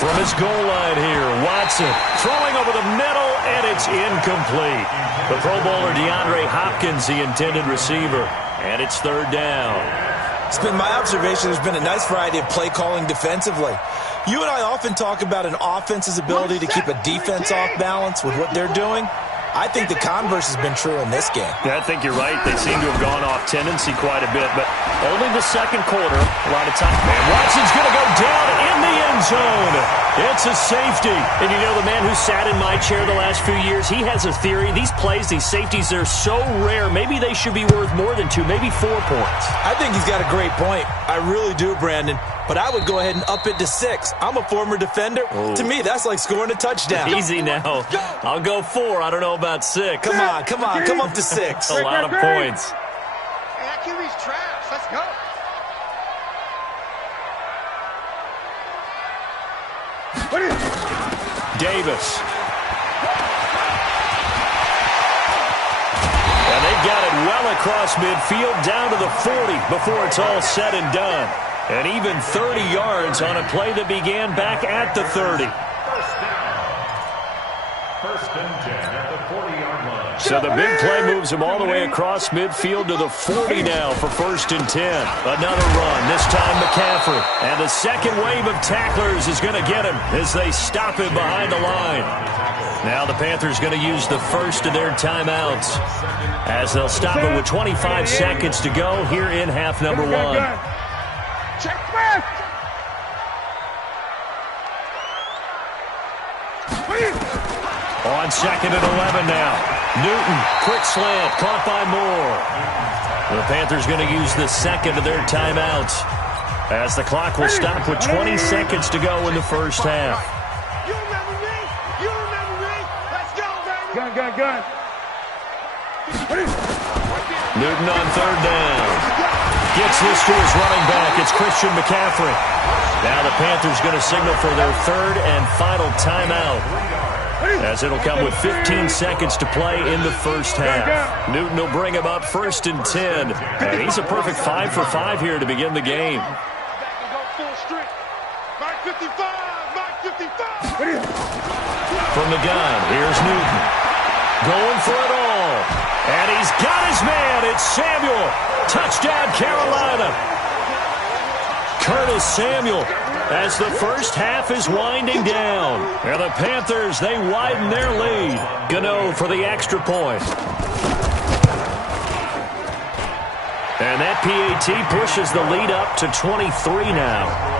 From his goal line here, Watson throwing over the middle, and it's incomplete. The Pro Bowler DeAndre Hopkins, the intended receiver, and it's third down. It's been my observation there's been a nice variety of play calling defensively. You and I often talk about an offense's ability to keep a defense off balance with what they're doing. I think the converse has been true in this game. Yeah, I think you're right. They seem to have gone off tendency quite a bit, but only the second quarter. A lot of time. And Watson's going to go down in the end zone. It's a safety. And you know, the man who sat in my chair the last few years, he has a theory. These plays, these safeties, they're so rare. Maybe they should be worth more than 2, maybe 4 points. I think he's got a great point. I really do, Brandon. But I would go ahead and up it to 6. I'm a former defender. Oh. To me, that's like scoring a touchdown. Easy now. I'll go 4. I don't know about 6. Come on. Come up to 6. A lot of points. Hey, that QB's trash. Let's go. Davis. And they've got it well across midfield down to the 40 before it's all said and done. And even 30 yards on a play that began back at the 30. First and 10 at the 40-yard line. So the big play moves him all the way across midfield to the 40 now for first and 10. Another run, this time McCaffrey. And the second wave of tacklers is going to get him as they stop him behind the line. Now the Panthers going to use the first of their timeouts as they'll stop it with 25 seconds to go here in half number 1. Check back. On second and 11 now. Newton, quick slant, caught by Moore. The Panthers going to use the second of their timeouts as the clock will stop with 20 seconds to go in the first half. You remember me? You remember me? Let's go, baby. Gun. Newton on third down. Gets this to his running back. It's Christian McCaffrey. Now the Panthers going to signal for their third and final timeout, as it'll come with 15 seconds to play in the first half. Newton will bring him up first and 10. And he's a perfect 5 for 5 here to begin the game. From the gun, here's Newton. Going for it all. And he's got his man. It's Samuel. Touchdown, Carolina. Curtis Samuel, as the first half is winding down. And the Panthers, they widen their lead. Gano for the extra point. And that PAT pushes the lead up to 23 now.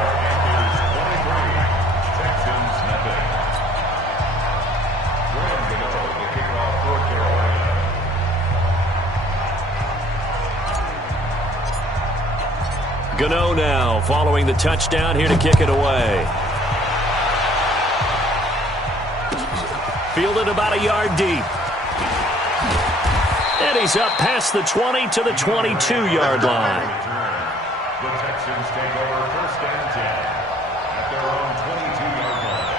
Gano now following the touchdown here to kick it away. Fielded about a yard deep. And he's up past the 20 to the 22-yard line. The Texans take over first and 10 at their own 22-yard line.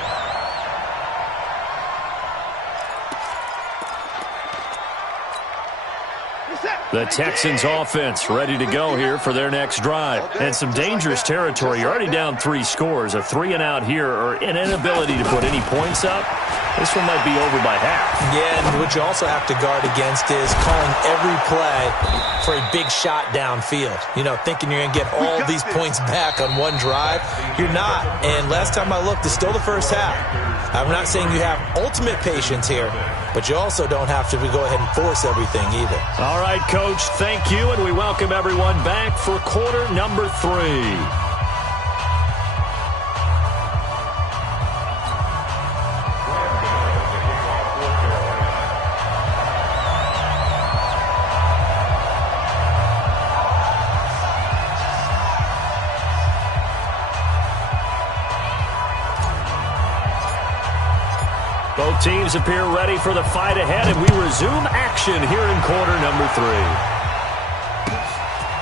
The Texans offense ready to go here for their next drive. And some dangerous territory. You're already down 3 scores. A 3 and out here, or an inability to put any points up. This one might be over by half. Yeah, and what you also have to guard against is calling every play for a big shot downfield. You know, thinking you're going to get all these points back on one drive. You're not. And last time I looked, it's still the first half. I'm not saying you have ultimate patience here, but you also don't have to go ahead and force everything either. All right, Coach, thank you, and we welcome everyone back for quarter number 3. Both teams appear ready for the fight ahead, and we resume action here in quarter number 3.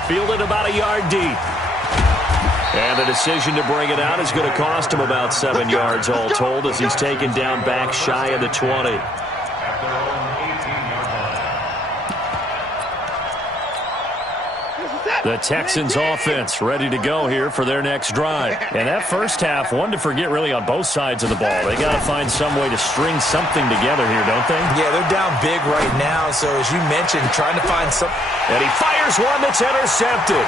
Fielded about a yard deep. And the decision to bring it out is going to cost him about 7 yards all told, as he's taken down back shy of the 20. At their own 18-yard line. The Texans offense ready to go here for their next drive. And that first half, one to forget really on both sides of the ball. They got to find some way to string something together here, don't they? Yeah, they're down big right now. So as you mentioned, trying to find some. And he fires one that's intercepted.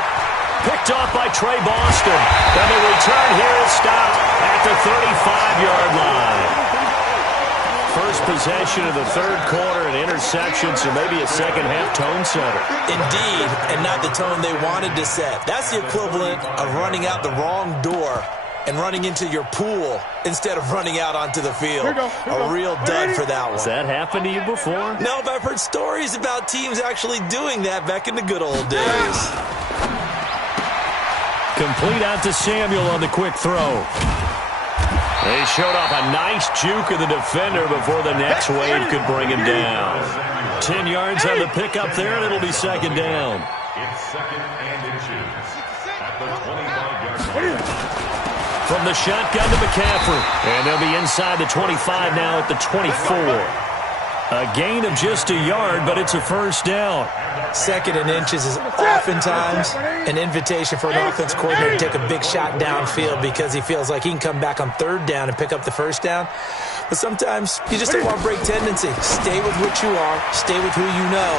Picked off by Trey Boston. And the return here is stopped at the 35-yard line. First possession of the third quarter, an interception, so maybe a second-half tone setter. Indeed, and not the tone they wanted to set. That's the equivalent of running out the wrong door and running into your pool instead of running out onto the field. A real dud for that one. Has that happened to you before? No, but I've heard stories about teams actually doing that back in the good old days. Complete out to Samuel on the quick throw. They showed off a nice juke of the defender before the next wave could bring him down. 10 yards on the pickup there, and it'll be second down. It's second and inches at the 25-yard line. From the shotgun to McCaffrey. And they'll be inside the 25 now at the 24. A gain of just a yard, but it's a first down. Second and inches is oftentimes an invitation for an offense coordinator to take a big shot downfield because he feels like he can come back on third down and pick up the first down. But sometimes you just don't want to break tendency. Stay with what you are, stay with who you know,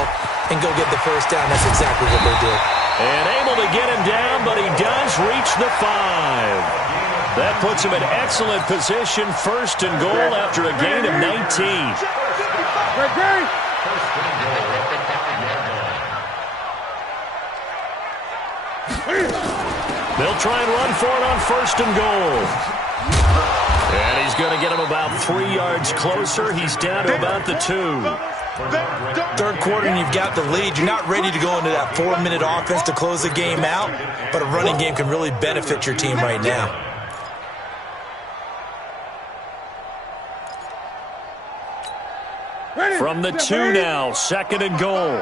and go get the first down. That's exactly what they did. And able to get him down, but he does reach the 5. That puts him in excellent position, first and goal after a gain of 19. They'll try and run for it on first and goal. And he's going to get him about 3 yards closer. He's down to about the 2. Third quarter and you've got the lead. You're not ready to go into that 4-minute offense to close the game out, but a running game can really benefit your team right now. From the 2 now, second and goal.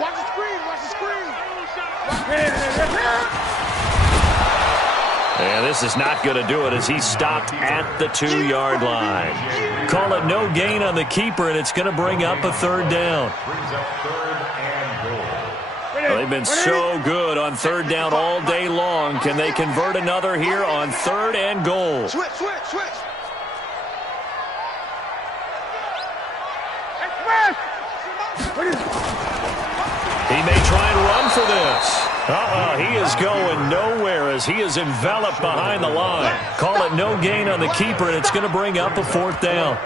Watch the screen, watch the screen. And this is not going to do it as he's stopped at the 2-yard line. Call it no gain on the keeper, and it's going to bring up a third down. Well, they've been so good on third down all day long. Can they convert another here on third and goal? Switch. He may try and run for this. He is going nowhere as he is enveloped behind the line. Call it no gain on the keeper, and it's going to bring up a fourth down.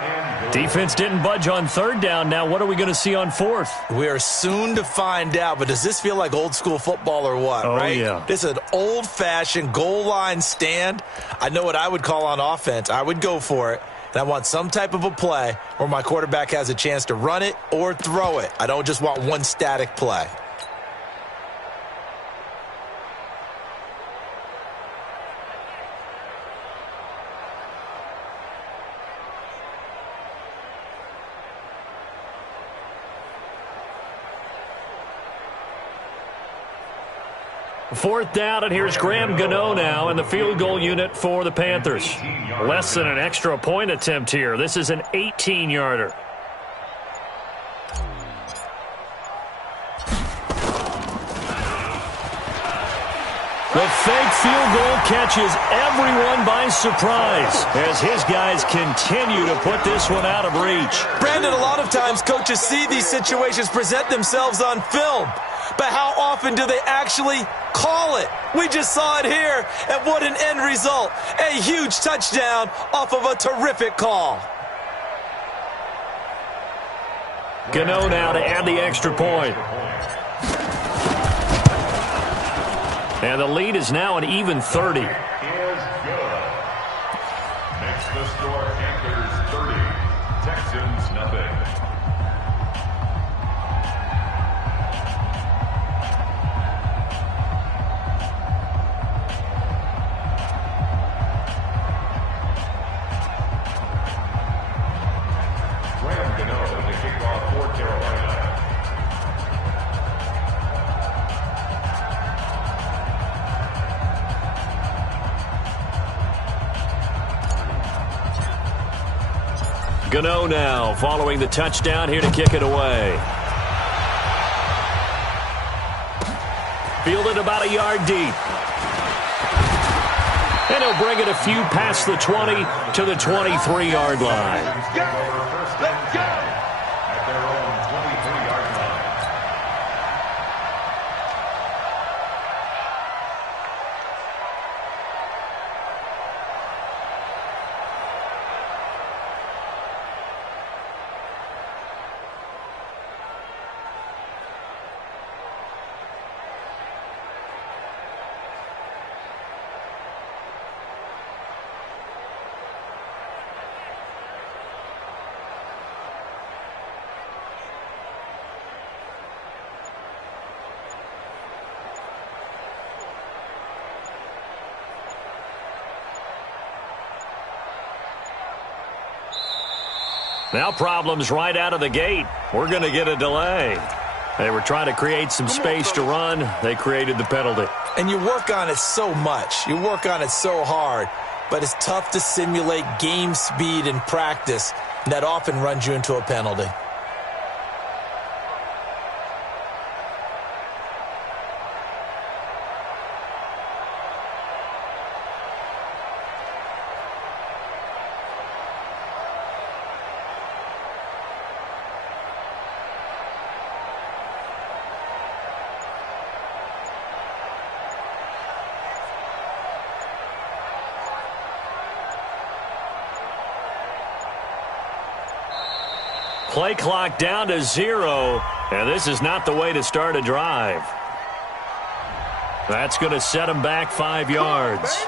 Defense didn't budge on third down. Now what are we going to see on fourth? We are soon to find out, but does this feel like old school football or what, right? Yeah. This is an old-fashioned goal line stand. I know what I would call on offense. I would go for it. And I want some type of a play where my quarterback has a chance to run it or throw it. I don't just want one static play. Fourth down, and here's Graham Gano now in the field goal unit for the Panthers. Less than an extra point attempt here. This is an 18-yarder. The fake field goal catches everyone by surprise as his guys continue to put this one out of reach. Brandon, a lot of times coaches see these situations present themselves on film. But how often do they actually call it? We just saw it here, and what an end result. A huge touchdown off of a terrific call. Gano now to add the extra point. And the lead is now an even 30. Is good. Makes the score Panthers 30, Texans nothing. Graham Gano, the kickoff for Carolina. Gano now following the touchdown here to kick it away. fielded about a yard deep. And he'll bring it a few past the 20 to the 23-yard line. Let's go! At their own 23-yard line. Now problems right out of the gate. We're going to get a delay. They were trying to create some space to run. They created the penalty. And you work on it so much. You work on it so hard. But it's tough to simulate game speed in practice. And that often runs you into a penalty. Play clock down to 0, and this is not the way to start a drive. That's going to set them back 5 yards.